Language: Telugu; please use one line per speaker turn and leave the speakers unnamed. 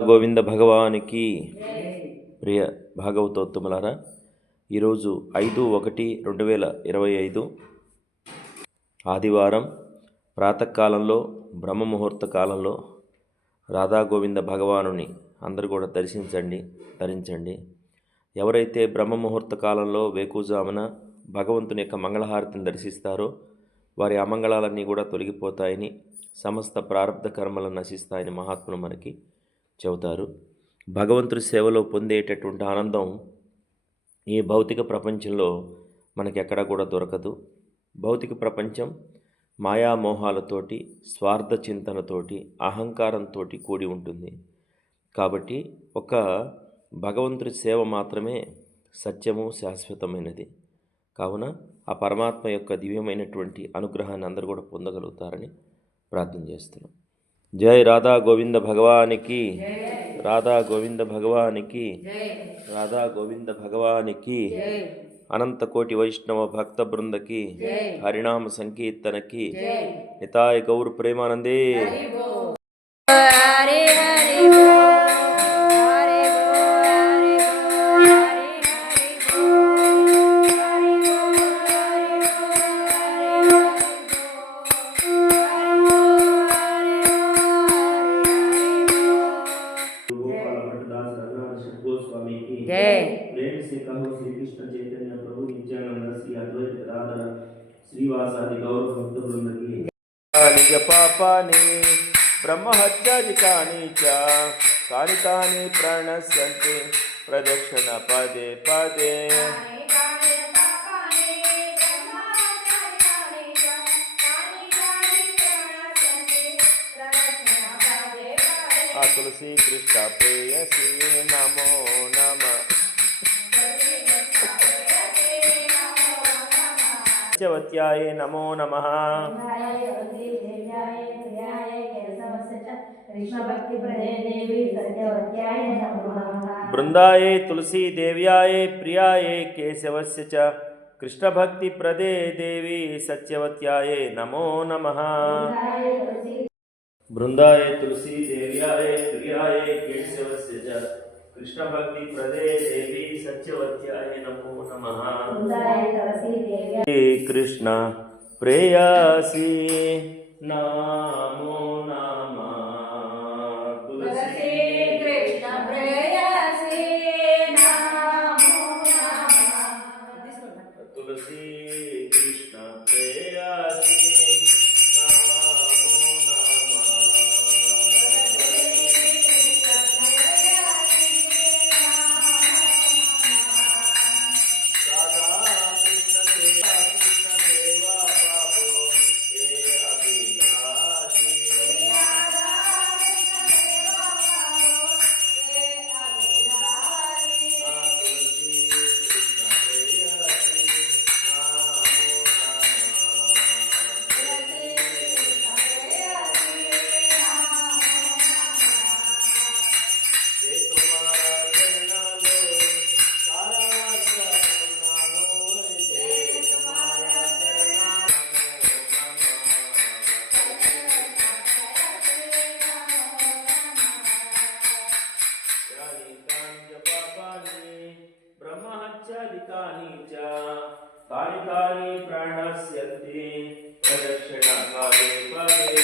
గోవింద భగవానికి ప్రియ భాగవతోత్తములారా ఈరోజు ఐదు ఒకటి రెండు వేల ఇరవై ఐదు ఆదివారం ప్రాతకాలంలో బ్రహ్మ ముహూర్త కాలంలో రాధాగోవింద భగవానుని అందరూ కూడా దర్శించండి ధరించండి ఎవరైతే బ్రహ్మ ముహూర్త కాలంలో వేకుజామున భగవంతుని యొక్క మంగళహారతిని దర్శిస్తారో వారి అమంగళాలన్నీ కూడా తొలగిపోతాయని సమస్త ప్రారంధ కర్మలను నశిస్తాయని మహాత్ములు మనకి చెబుతారు. భగవంతుడి సేవలో పొందేటటువంటి ఆనందం ఈ భౌతిక ప్రపంచంలో మనకి ఎక్కడా కూడా దొరకదు. భౌతిక ప్రపంచం మాయామోహాలతోటి స్వార్థ చింతనతోటి అహంకారంతో కూడి ఉంటుంది. కాబట్టి ఒక భగవంతుడి సేవ మాత్రమే సత్యము శాశ్వతమైనది. కావున ఆ పరమాత్మ యొక్క దివ్యమైనటువంటి అనుగ్రహాన్ని అందరూ కూడా పొందగలుగుతారని ప్రార్థన చేస్తున్నాం. జై రాధా గోవింద భగవానికి రాధా గోవింద భగవానికి రాధా గోవింద భగవానికి అనంత కోటి వైష్ణవ భక్త బృందకి హరినామ సంకీర్తనకి నితాయ గౌరు ప్రేమానందే.
జై
प्रेम से कहो श्री कृष्ण चैतन्य प्रभु नित्यानंद श्री अद्वैत गदाधर श्रीवासादि गौर भक्त वृंद की। निज पापानि ब्रह्महत्यादिकानि च कानि कानि प्रणश्यन्ति प्रदक्षिण पदे पदे। तुलसी कृष्ण प्रेयसी। केशवस्याय नमो नमः। वृन्दायै तुलसीदेव्याय प्रियायै केशवस्य च कृष्णभक्तिप्रदे देवी सत्यवत्याय नमो नमः। तुलसी देव्याय प्रियाय केशवस्य च कृष्णभक्तिप्रदे देवी सत्यवत्याये नमो। नमः कृष्ण प्रेयासी। नमः कानि च पापानि ब्रह्महत्यादिकानि च पदे